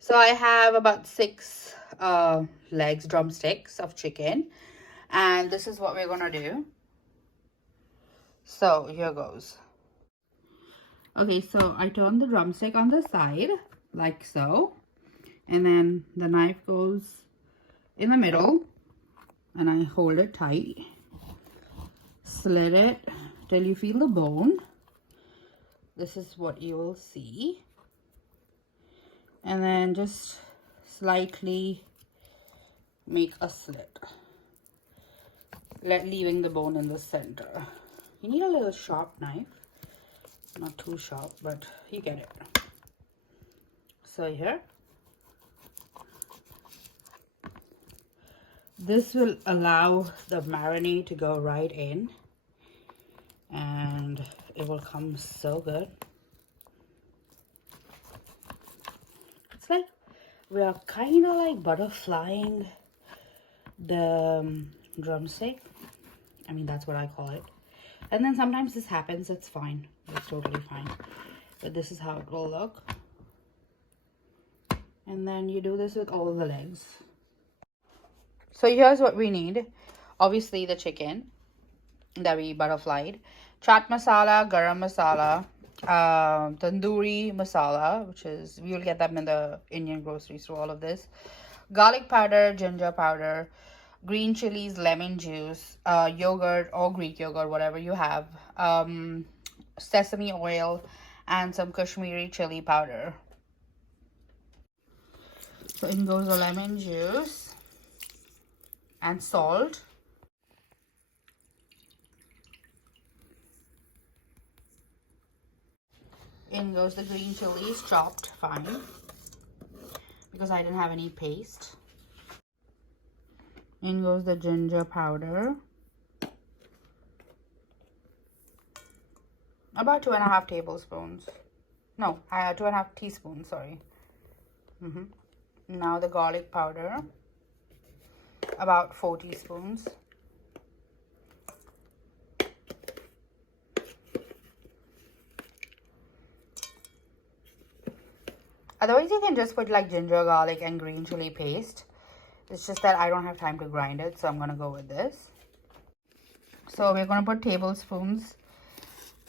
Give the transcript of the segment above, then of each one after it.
So I have about 6 legs, drumsticks of chicken, and this is what we're gonna do. So here goes. Okay, so I turn the drumstick on the side like so, and then the knife goes in the middle and I hold it tight, slit it till you feel the bone. This is what you will see, and then just slightly make a slit, leaving the bone in the center. You need a little sharp knife, not too sharp, but you get it. So here, this will allow the marinade to go right in, and it will come so good. It's like we are kind of like butterflying the drumstick. I mean, that's what I call it. And then sometimes this happens, it's fine, it's totally fine, but this is how it will look. And then you do this with all the legs. So here's what we need. Obviously the chicken that we butterflied, chaat masala, garam masala, tandoori masala, which is, you'll get them in the Indian grocery store, all of this, garlic powder, ginger powder, green chilies, lemon juice, yogurt or Greek yogurt, whatever you have, sesame oil, and some Kashmiri chili powder. So in goes the lemon juice and salt. In goes the green chilies, chopped fine, because I didn't have any paste. In goes the ginger powder, about 2.5 tablespoons. No, 2.5 teaspoons, sorry. Now the garlic powder, about 4 teaspoons. Otherwise, you can just put like ginger, garlic, and green chili paste. It's just that I don't have time to grind it, so I'm going to go with this. So we're going to put tablespoons,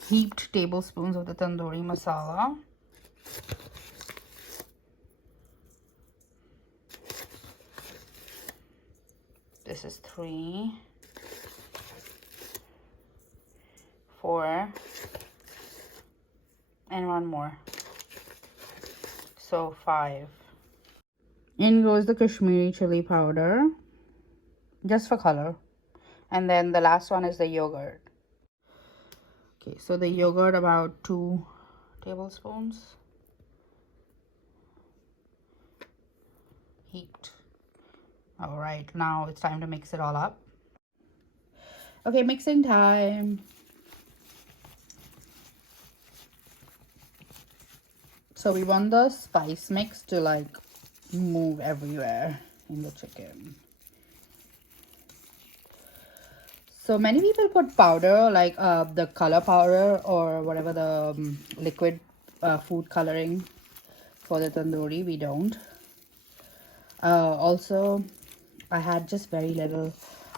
heaped tablespoons of the tandoori masala. This is 3, 4, and 1 more. So 5. In goes the Kashmiri chili powder, just for color. And then the last one is the yogurt. Okay, so the yogurt, about 2 tablespoons. Heaped. All right, now it's time to mix it all up. Okay, mixing time. So we want the spice mix to like move everywhere in the chicken. So many people put powder, like the color powder or whatever, the liquid food coloring for the tandoori. We don't. Also, I had just very little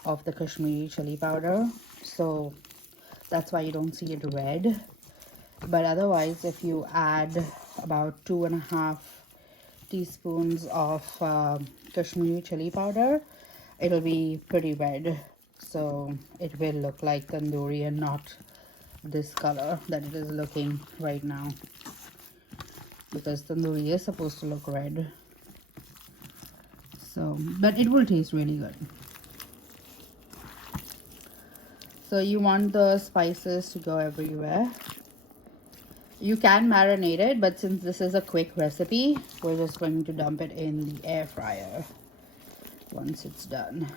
of the Kashmiri chili powder, so that's why you don't see it red. But otherwise, if you add about 2.5 teaspoons of Kashmiri chili powder, it'll be pretty red. So it will look like tandoori and not this color that it is looking right now, because tandoori is supposed to look red. So, but it will taste really good. So you want the spices to go everywhere. You can marinate it, but since this is a quick recipe, we're just going to dump it in the air fryer once it's done.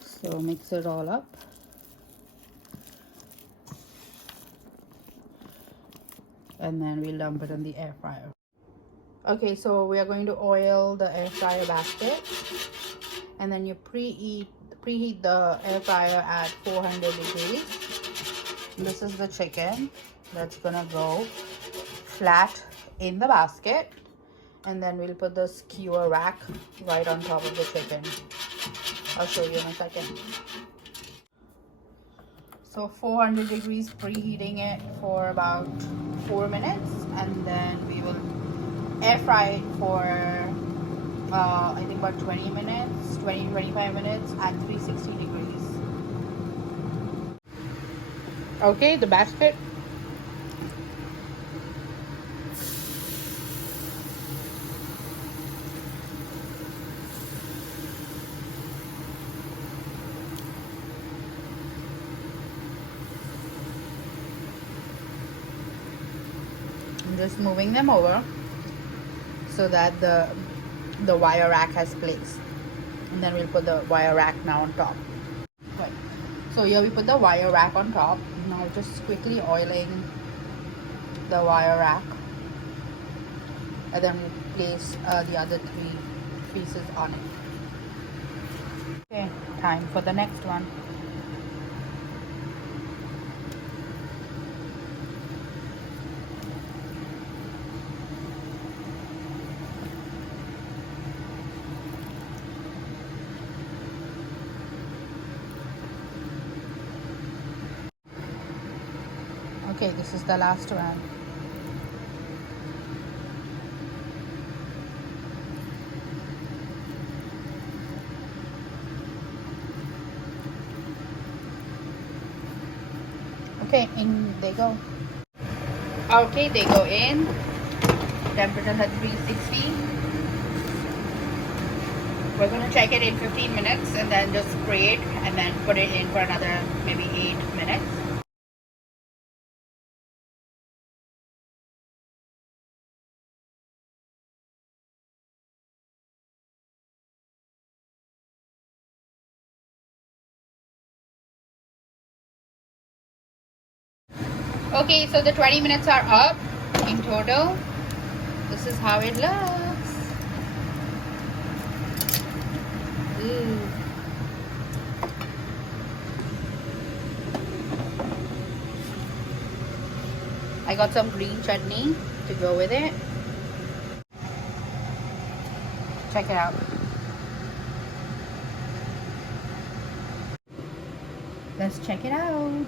So mix it all up. And then we'll dump it in the air fryer. Okay, so we are going to oil the air fryer basket. And then you preheat the air fryer at 400 degrees. This is the chicken that's gonna go flat in the basket, and then we'll put the skewer rack right on top of the chicken. I'll show you in a second. So 400 degrees, preheating it for about 4 minutes, and then we will air fry it for I think about 20 minutes, 20-25 minutes at 360 degrees. Okay, the basket. I'm just moving them over so that the wire rack has place, and then we'll put the wire rack now on top. Okay, so here we put the wire rack on top. Now just quickly oiling the wire rack, and then we'll place the other 3 pieces on it. Okay, time for the next one. Okay, this is the last one. Okay, in they go. Okay, they go in. Temperature at 360. We're going to check it in 15 minutes and then just spray it and then put it in for another maybe 8 minutes. Okay, so the 20 minutes are up in total. This is how it looks. Ooh. I got some green chutney to go with it. Check it out. Let's check it out.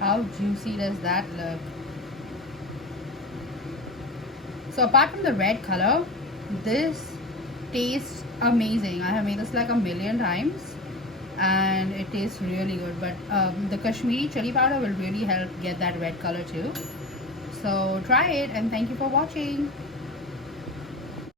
How juicy does that look? So apart from the red color, this tastes amazing. I have made this like a million times and it tastes really good, but the Kashmiri chili powder will really help get that red color too. So try it, and thank you for watching.